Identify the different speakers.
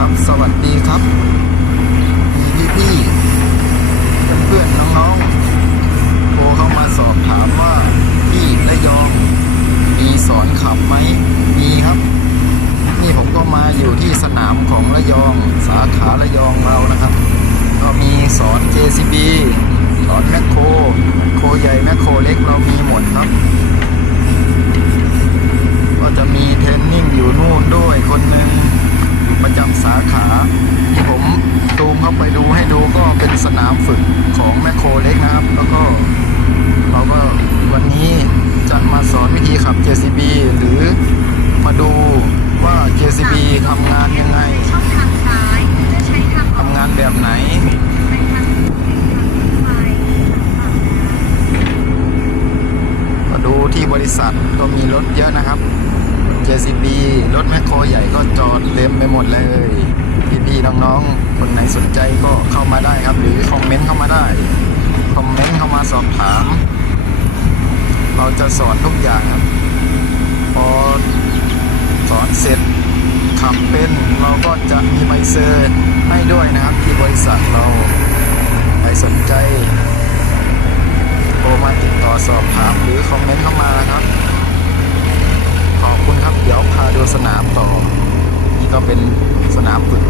Speaker 1: ครับ สวัสดีครับมีพี่เพื่อนๆน้องๆโทรเข้ามาสอบถามว่าที่ระยองมีสอนขับไหมมีครับ นี่ผมก็มาอยู่ที่สนามของระยอง สาขาระยองเรานะครับ ก็มีสอน JCB สอนแมคโครโคใหญ่แมคโครเล็กเรามีหมดเนาะ ก็จะมีเทรนนิ่งอยู่นู่นด้วยคนหนึ่งอยู่ประจำสาขา ที่ผมตูมเข้าไปดูให้ดูก็ เป็นสนามฝึกของแมคโครเล็กนะครับ แล้วก็เราก็วันนี้จะมาสอนวิธีขับ JCB หรือมาดูว่า JCB ทำงานยังไง
Speaker 2: ทำ
Speaker 1: งานแบบไหนมาดูที่บริษัทก็มีรถเยอะนะครับ JCB รถแมคโครใหญ่ก็จอดเต็มไปหมดเลย พี่ๆน้องๆ คนไหนสนใจก็เข้ามาได้ครับ หรือคอมเมนต์เข้ามาได้ คอมเมนต์เข้ามาสอบถาม เราจะสอนทุกอย่างครับ พอสอนเสร็จขับเป็นเราก็จะมีใบเซอร์ให้ด้วยนะครับ ที่บริษัทเราใครสนใจโทรมาติดต่อสอบถามหรือคอมเมนต์เข้ามาครับ ขอบคุณครับ เดี๋ยวพาดูสนามต่อ นี่ก็เป็นสนามฝึก